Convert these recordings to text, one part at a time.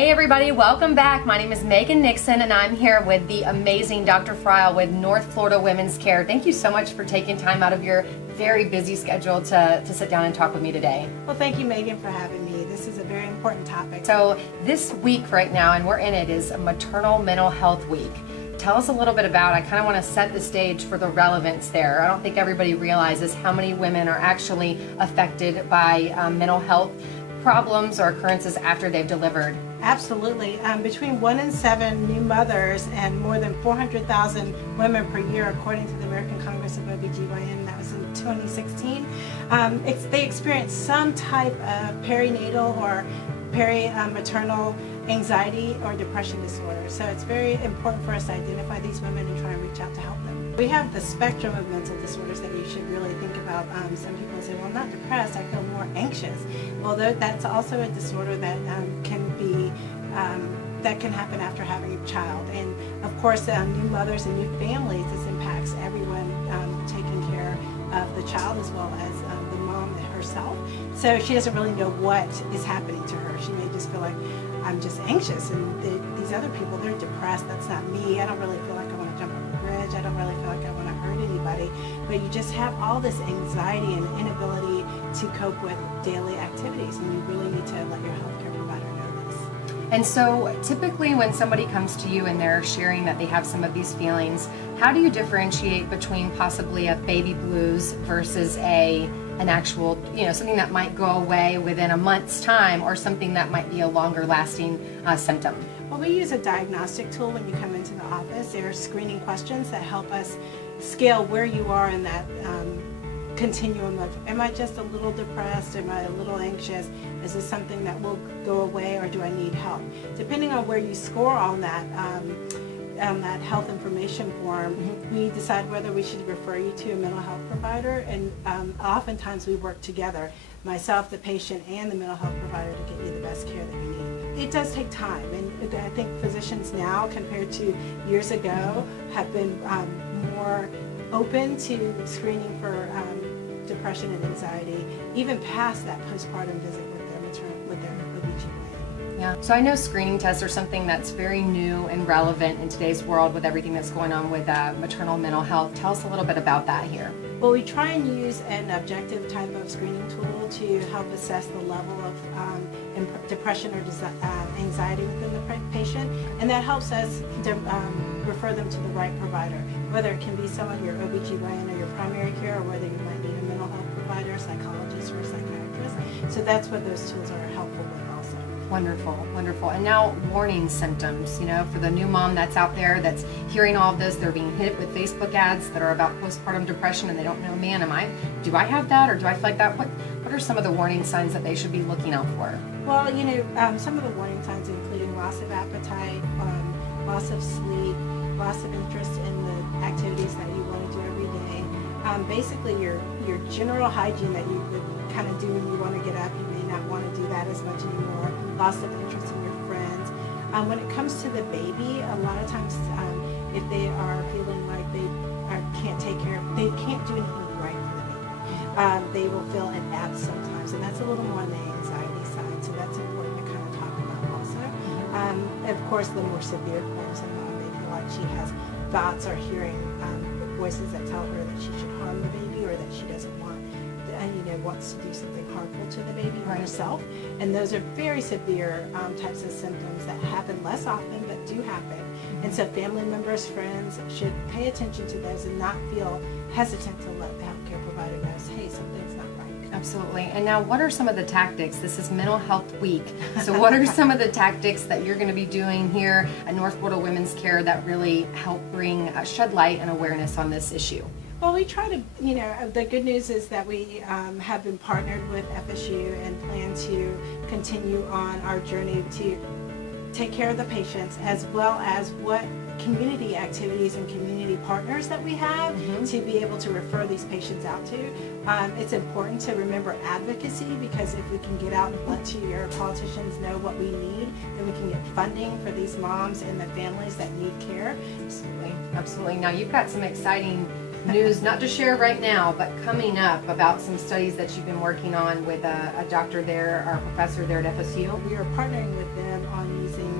Hey everybody, welcome back. My name is Megan Nixon and I'm here with the amazing Dr. Fryle with North Florida Women's Care. Thank you so much for taking time out of your very busy schedule to sit down and talk with me today. Well, thank you, Megan, for having me. This is a very important topic. So this week right now, and we're in it, is Maternal Mental Health Week. Tell us a little bit about, I kind of want to set the stage for the relevance there. I don't think everybody realizes how many women are actually affected by mental health problems or occurrences after they've delivered. Absolutely. Between 1 in 7 new mothers and more than 400,000 women per year, according to the American Congress of OBGYN, that was in 2016, they experience some type of perinatal or maternal anxiety or depression disorder. So it's very important for us to identify these women and try and reach out to help them. We have the spectrum of mental disorders that you should really think about. Some people say, well, I'm not depressed, I feel more anxious. Well, that's also a disorder that can happen after having a child. And of course, new mothers and new families, this impacts everyone taking care of the child as well as the mom herself. So she doesn't really know what is happening to her. She may just feel like, I'm just anxious, and these other people, they're depressed. That's not me. I don't really feel like I want to jump over a bridge. I don't really feel like I want to hurt anybody. But you just have all this anxiety and inability to cope with daily activities, and you really need to let your healthcare provider know this. And so typically when somebody comes to you and they're sharing that they have some of these feelings, how do you differentiate between possibly a baby blues versus an actual, something that might go away within a month's time or something that might be a longer lasting symptom? Well, we use a diagnostic tool when you come into the office. There are screening questions that help us scale where you are in that continuum of, am I just a little depressed? Am I a little anxious? Is this something that will go away, or do I need help? Depending on where you score on that health information form, we decide whether we should refer you to a mental health provider, and oftentimes we work together, myself, the patient, and the mental health provider, to get you the best care that you need. It does take time, and I think physicians now, compared to years ago, have been more open to screening for depression and anxiety, even past that postpartum visit with their OBGYN. Yeah. So I know screening tests are something that's very new and relevant in today's world with everything that's going on with maternal mental health. Tell us a little bit about that here. Well, we try and use an objective type of screening tool to help assess the level of depression or anxiety within the patient, and that helps us to refer them to the right provider, whether it can be someone, your OBGYN or your primary care, or whether you might need a mental health provider, psychologist, or a psychiatrist. So that's what those tools are helpful with also. Wonderful, wonderful. And now warning symptoms, for the new mom that's out there that's hearing all of this, they're being hit with Facebook ads that are about postpartum depression and they don't know, man, do I have that, or do I feel like that? What are some of the warning signs that they should be looking out for? Well, some of the warning signs including loss of appetite, loss of sleep, loss of interest in the activities that you want to do every day. Basically your general hygiene that you would kind of do when you want to get up, you may not want to do that as much anymore. Loss of interest in your friends. When it comes to the baby, a lot of times if they are feeling like they can't do anything right for the baby, they will feel an abs sometimes, and that's a little more on the anxiety side, so that's important to kind of talk about also. Of course, the more severe forms of they feel like she has thoughts or hearing voices that tell her that she should harm the baby, or that she doesn't want wants to do something harmful to the baby or herself. And those are very severe types of symptoms that happen less often but do happen. And so family members, friends should pay attention to those and not feel hesitant to let the healthcare provider know, hey, something's not right. Absolutely. And now what are some of the tactics? This is Mental Health Week. So what are some of the tactics that you're going to be doing here at North Florida Women's Care that really help shed light and awareness on this issue? Well, we try to, the good news is that we have been partnered with FSU and plan to continue on our journey to take care of the patients, as well as what community activities and community partners that we have to be able to refer these patients out to. It's important to remember advocacy, because if we can get out and let your politicians know what we need, then we can get funding for these moms and the families that need care. Absolutely. Absolutely. Now you've got some exciting news, not to share right now, but coming up about some studies that you've been working on with a doctor there, or a professor there at FSU? We are partnering with them on using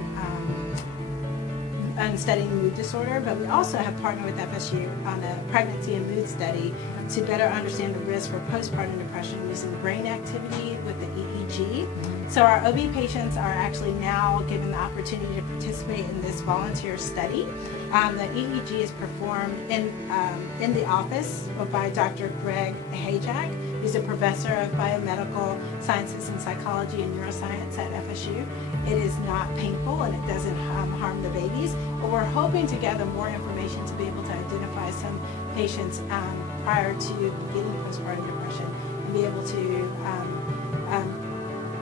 and studying mood disorder, but we also have partnered with FSU on a pregnancy and mood study to better understand the risk for postpartum depression using brain activity with the EEG. So our OB patients are actually now given the opportunity to participate in this volunteer study. The EEG is performed in the office by Dr. Greg Hajak, who's a professor of biomedical sciences and psychology and neuroscience at FSU. It is not painful and it doesn't harm the babies, but we're hoping to gather more information to be able to identify some patients prior to beginning postpartum depression and be able to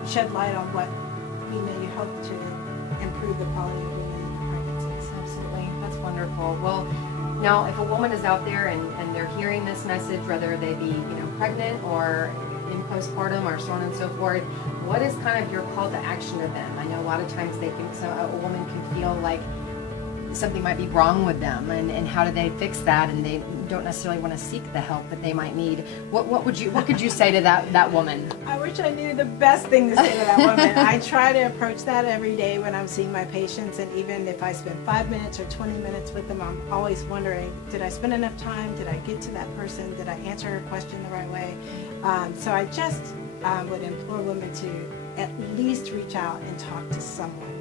shed light on what we may hope to improve the quality of women in their pregnancies. Absolutely, that's wonderful. Well, now if a woman is out there and they're hearing this message, whether they be pregnant or in postpartum or so on and so forth, what is kind of your call to action to them? I know a lot of times a woman can feel like something might be wrong with them, and how do they fix that, and they don't necessarily want to seek the help that they might need. What could you say to that woman? I wish I knew the best thing to say to that woman. I try to approach that every day when I'm seeing my patients, and even if I spend 5 minutes or 20 minutes with them, I'm always wondering, did I spend enough time? Did I get to that person? Did I answer her question the right way? So I just would implore women to at least reach out and talk to someone.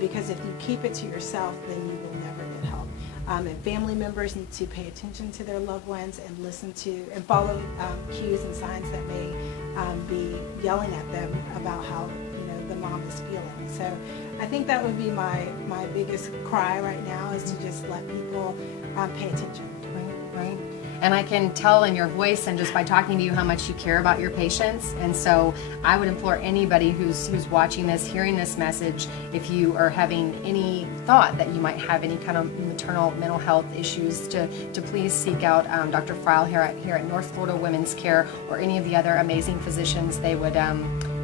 Because if you keep it to yourself, then you will never get help. And family members need to pay attention to their loved ones and listen to and follow cues and signs that may be yelling at them about how the mom is feeling. So I think that would be my biggest cry right now, is to just let people pay attention. Right. And I can tell in your voice and just by talking to you how much you care about your patients. And so I would implore anybody who's watching this, hearing this message, if you are having any thought that you might have any kind of maternal mental health issues, to please seek out Dr. Fryle here at North Florida Women's Care, or any of the other amazing physicians. They would